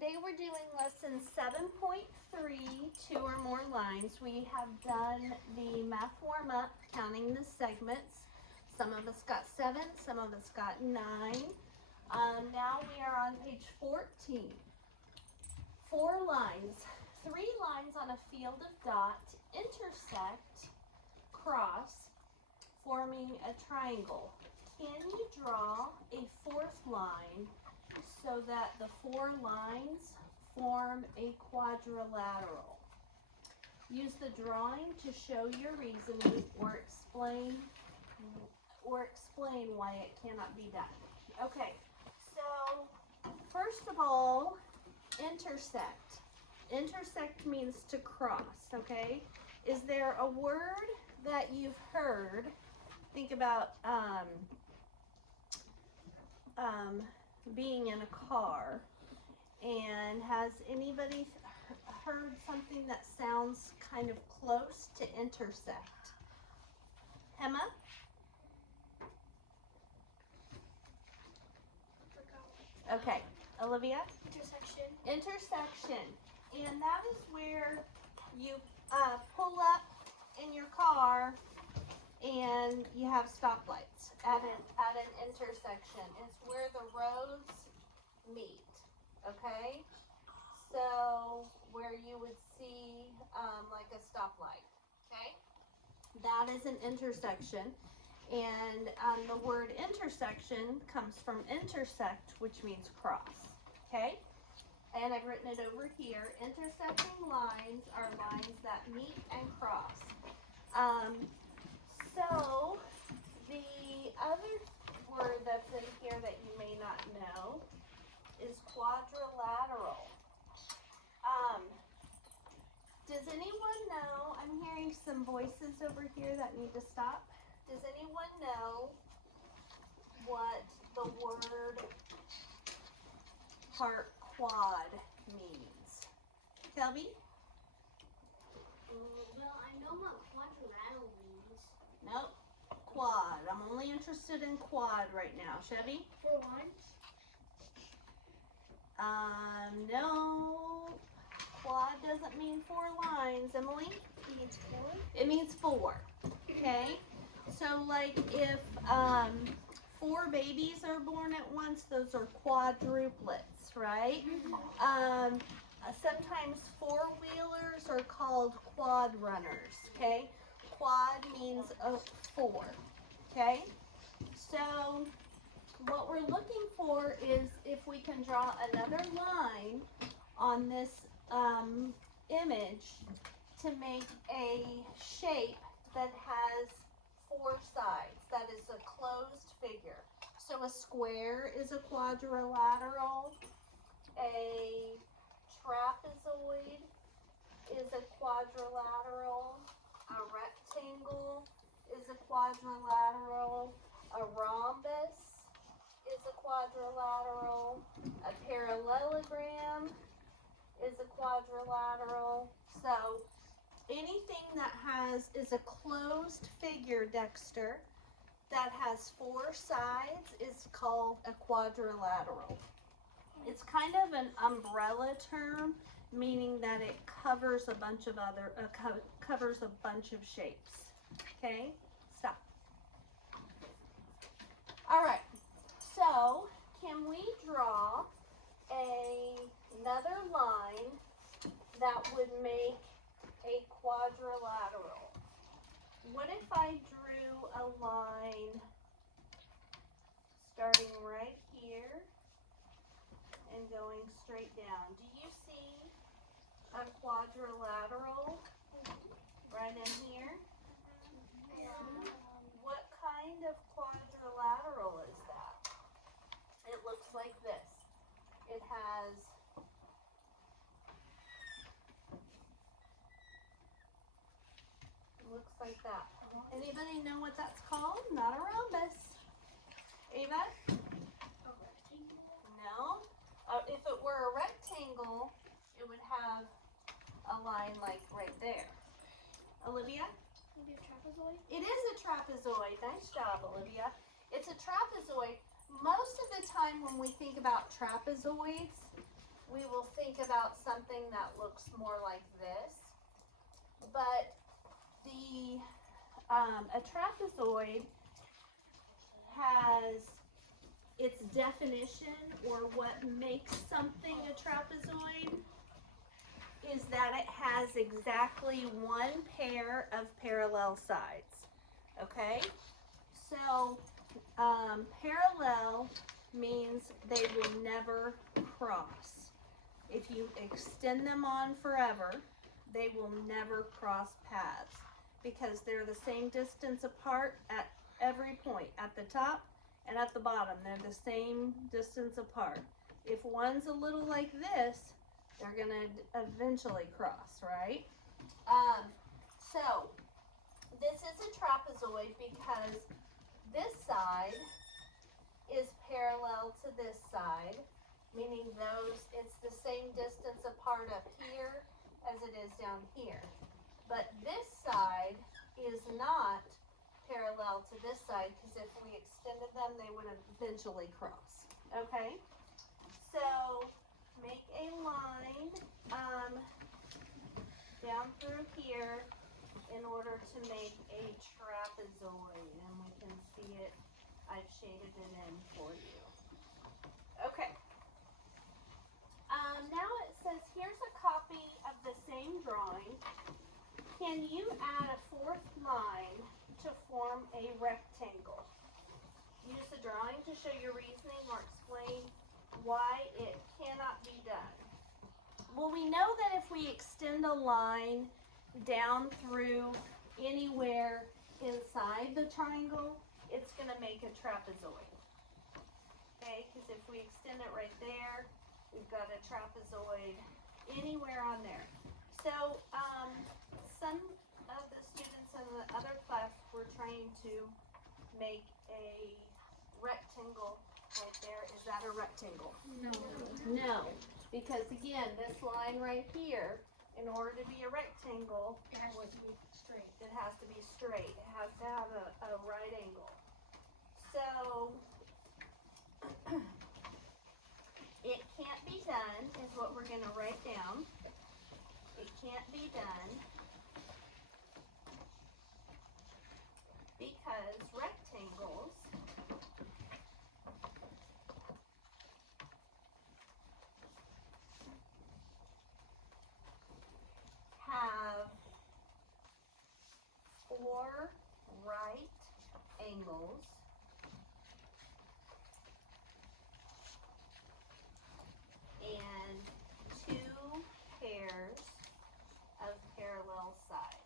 today we're doing lesson 7.3, 2 or more lines. We have done the math warm-up, counting the segments. Some of us got 7, some of us got 9. Now we are on page 14. 4 lines, 3 lines on a field of dot intersect, cross, forming a triangle. Can you draw a 4th line so that the 4 lines form a quadrilateral? Use the drawing to show your reasoning or explain why it cannot be done. Okay, so first of all, intersect. Intersect means to cross, okay? Is there a word that you've heard? Think about being in a car, and has anybody heard something that sounds kind of close to intersect? Emma? Okay, Olivia? Intersection. Intersection, and that is where you pull up in your car and you have stoplights at an intersection. It's where the roads meet, okay? So where you would see like a stoplight, okay? That is an intersection, and the word intersection comes from intersect, which means cross, okay? And I've written it over here. Intersecting lines are lines that meet and cross. So the other word that's in here that you may not know is quadrilateral. Does anyone know, I'm hearing some voices over here that need to stop. Does anyone know what the word part quad means? Kelby? Well, I know what quadrilateral means. Nope. Quad. I'm only interested in quad right now. Chevy? 4 lines. No. Quad doesn't mean 4 lines. Emily? It means 4. It means 4. Okay? So like if 4 babies are born at once, those are quadruplets, right? Sometimes 4-wheelers are called quad runners, okay? Quad means 4, okay? So what we're looking for is if we can draw another line on this image to make a shape that has 4 sides, that is a closed figure. So a square is a quadrilateral, a trapezoid is a quadrilateral, a rectangle is a quadrilateral, a rhombus is a quadrilateral, a parallelogram is a quadrilateral. So anything that is a closed figure, Dexter, that has 4 sides is called a quadrilateral. It's kind of an umbrella term, meaning that it covers a bunch of shapes. Okay, stop. All right, so can we draw another line that would make a quadrilateral? What if I drew a line starting right here and going straight down? Do you see a quadrilateral right in here? What kind of quadrilateral is that? It looks like this. It has looks like that. Anybody know what that's called? Not a rhombus. Ava? A rectangle. No. If it were a rectangle, it would have a line like right there. Olivia? Maybe a trapezoid. It is a trapezoid. Nice job, Olivia. It's a trapezoid. Most of the time when we think about trapezoids, we will think about something that looks more like this. But a trapezoid has its definition, or what makes something a trapezoid, is that it has exactly one pair of parallel sides. Okay? So, parallel means they will never cross. If you extend them on forever, they will never cross paths because they're the same distance apart at every point, at the top and at the bottom. They're the same distance apart. If one's a little like this, they're gonna eventually cross, right? So this is a trapezoid because this side is parallel to this side, meaning it's the same distance apart up here as it is down here. But this side is not parallel to this side because if we extended them, they would eventually cross. Okay? So make a line down through here in order to make a trapezoid, and we can see it. I've shaded it in for you. Okay. Now it says here's a copy of the same drawing. Can you add a fourth line to form a rectangle? Use the drawing to show your reasoning or explain why it cannot be done. Well, we know that if we extend a line down through anywhere inside the triangle, it's going to make a trapezoid. Okay, because if we extend it right there, we've got a trapezoid anywhere on there. So, some of the students in the other class were trying to make a rectangle right there. Is that a rectangle? No. No, because again, this line right here, in order to be a rectangle, It has to be straight. it has to be straight. It has to have a right angle. So, it can't be done is what we're going to write down. It can't be done because rectangles have 4 right angles and 2 pairs of parallel sides.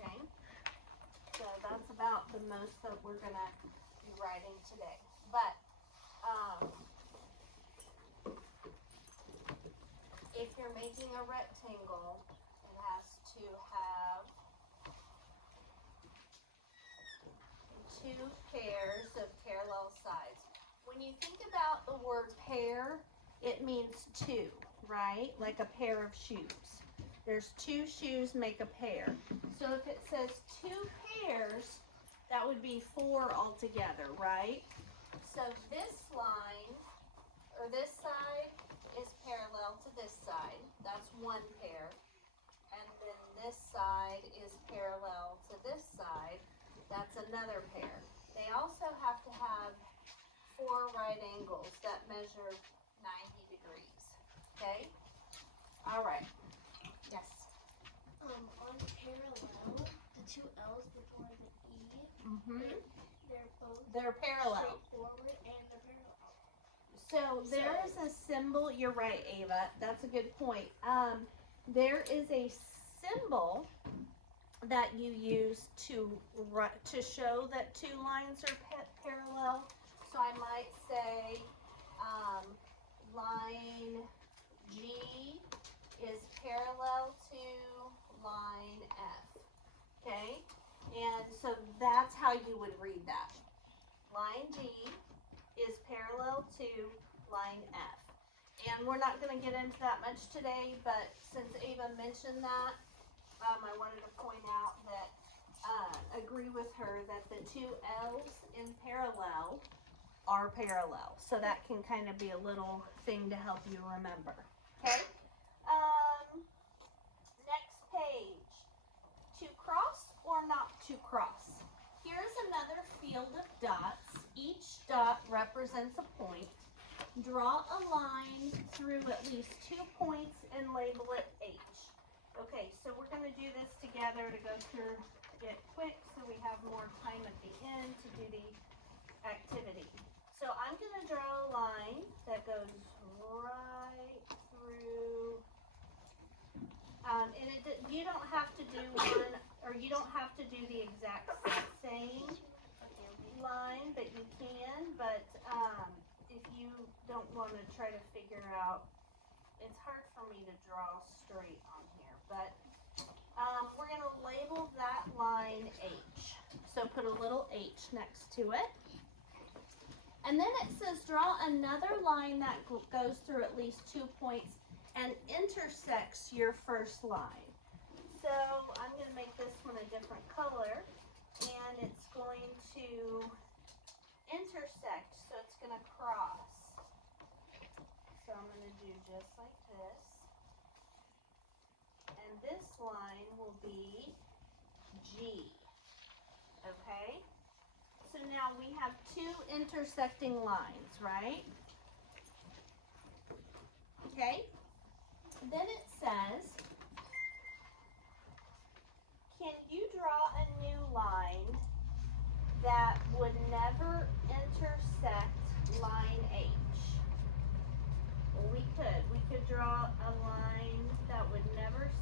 Okay, so that's about the most that we're gonna be writing today. But if you're making a rectangle, it has to have 2 pairs of parallel sides. When you think about the word pair, it means 2, right? Like a pair of shoes. There's 2 shoes make a pair. So if it says 2 pairs, that would be 4 altogether, right? So this line, or this side, is parallel to this side. That's 1 pair. And then this side is parallel to this side. That's another pair. They also have to have 4 right angles that measure 90 degrees. Okay? All right. Yes. On parallel, the 2 L's before the E, Mm-hmm. they're both They're parallel. straightforward and they're parallel. So there is a symbol. You're right, Ava. That's a good point. There is a symbol that you use to show that 2 lines are parallel. So I might say line G is parallel to line F. Okay? And so that's how you would read that. Line G is parallel to line F. And we're not going to get into that much today, but since Ava mentioned that, I wanted to point out that agree with her two L's in parallel are parallel. So that can kind of be a little thing to help you remember. Okay? Next page. To cross or not to cross. Here's another field of dots. Each dot represents a point. Draw a line through at least 2 points and label it H. Okay, so we're going to do this together to go through it quick so we have more time at the end to do the activity. So I'm going to draw a line that goes right through, and you don't have to do one, or you don't have to do the exact same line, but you can, but if you don't want to try to figure out, it's hard for me to draw straight on here, but we're going to label that line H. So put a little H next to it. And then it says draw another line that goes through at least 2 points and intersects your first line. So I'm going to make this one a different color, and it's going to intersect, so it's going to cross. So I'm going to do just like this. And this line will be G. Okay? So now we have two intersecting lines, right? Okay? Then it says, can you draw a new line that would never intersect line H? Well, we could. We could draw a line that would never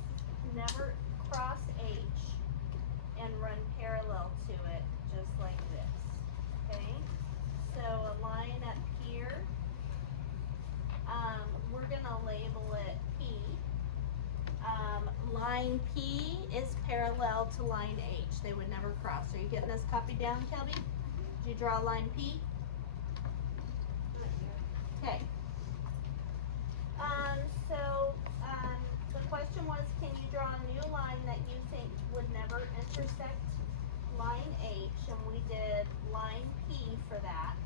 cross H and run parallel to it, just like this. Okay? So a line up here, we're gonna label it P. Line P is parallel to line H. They would never cross. Are you getting this copied down, Kelby? Did you draw line P? Okay. The question was, can you draw a new line that you think would never intersect line H? And we did line P for that.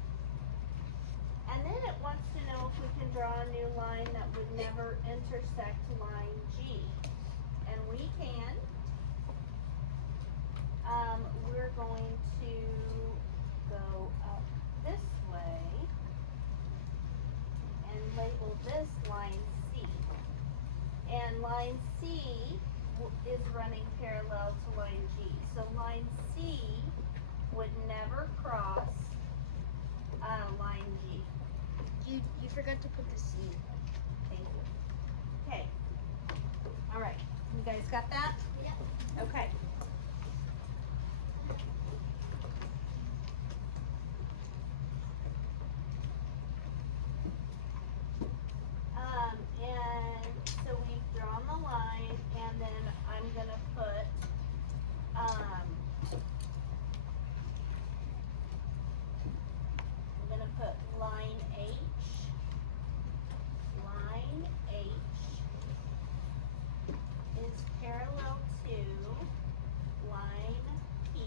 And then it wants to know if we can draw a new line that would never intersect line G. And we can. We're going to go up this way and label this line C. And line C is running parallel to line G. So line C would never cross line G. You forgot to put the C. Thank you. Okay. All right. You guys got that? Yep. Okay. And so we've drawn the line, and then I'm gonna put line H. Line H is parallel to line P,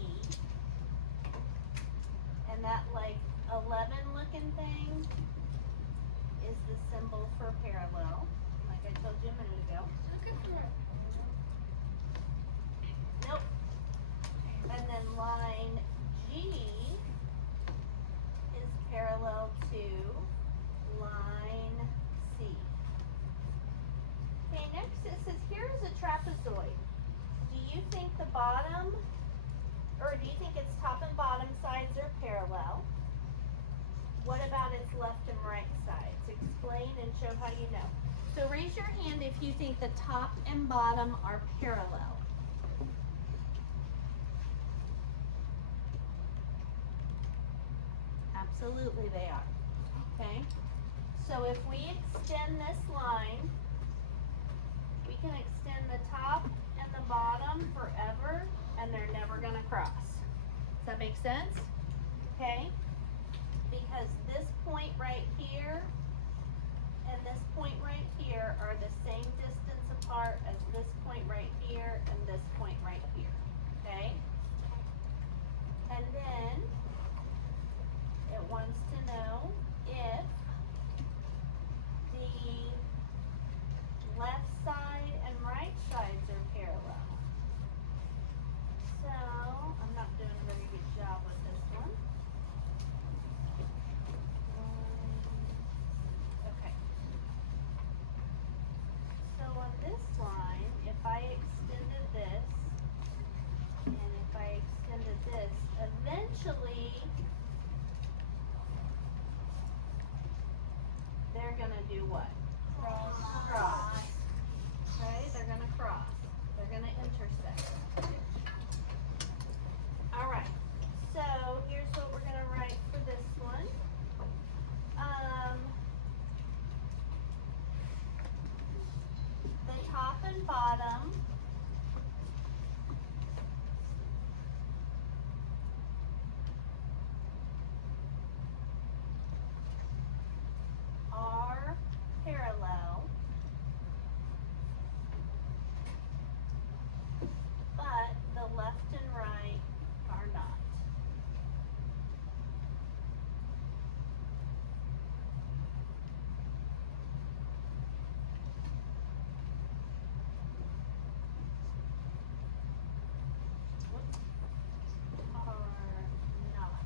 and that like 11 looking thing is the symbol for parallel, like I told you a minute ago. Nope. And then line G is parallel to line C. Okay, next it says here is a trapezoid. Do you think the bottom, or do you think its top and bottom sides are parallel? What about its left and right sides? Explain and show how you know. So raise your hand if you think the top and bottom are parallel. Absolutely they are. Okay? So if we extend this line, we can extend the top and the bottom forever, and they're never going to cross. Does that make sense? Okay? Because this point right here and this point right here are the same distance apart as this point right here and this point right here. Okay? And then know if the left side and right sides are parallel. So, I'm not doing a very good job with this one. Okay. So on this line, if I extended this, and if I extended this, eventually they're gonna do what? Cross. Okay, they're gonna cross. They're gonna intersect. Alright, so here's what we're gonna write for this one. The top and bottom are parallel, but the left and right are not. Are not.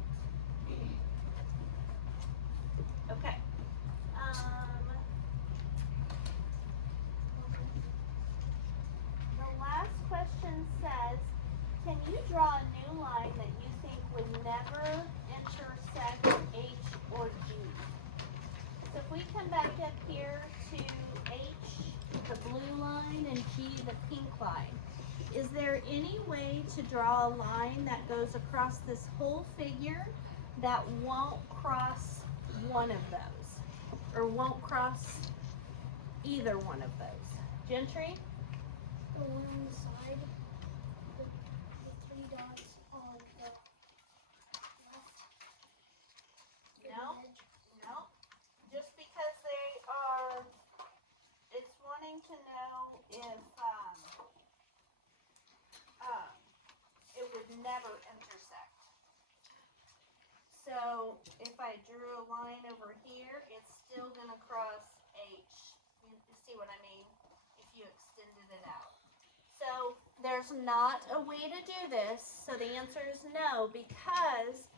Okay. The last question says, can you draw a new line that you think would never intersect H or G? So if we come back up here to H, the blue line, and G, the pink line, is there any way to draw a line that goes across this whole figure that won't cross one of those? Or won't cross either one of those? Gentry? The one on the side, the three dots on the left. No, no. Just because they are, it's wanting to know if it would never intersect. So if I drew a line over here, it's still gonna cross H. You see what I mean? If you extended it out. So there's not a way to do this. So the answer is no, because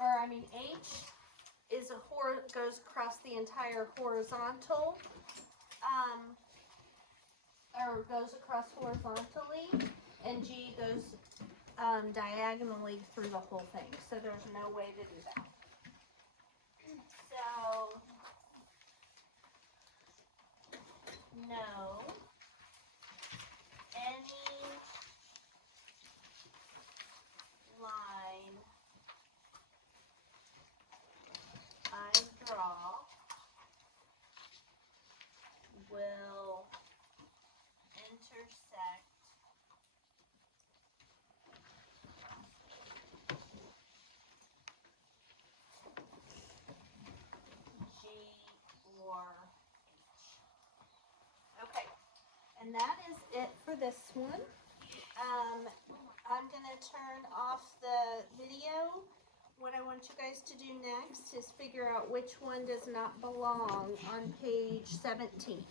H is goes across the entire horizontal, or goes across horizontally, and G goes diagonally through the whole thing. So there's no way to do that. So, no, any line I draw will intersect G or H. Okay, and that is it for this one. I'm gonna turn off the video. What I want you guys to do next is figure out which one does not belong on page 17.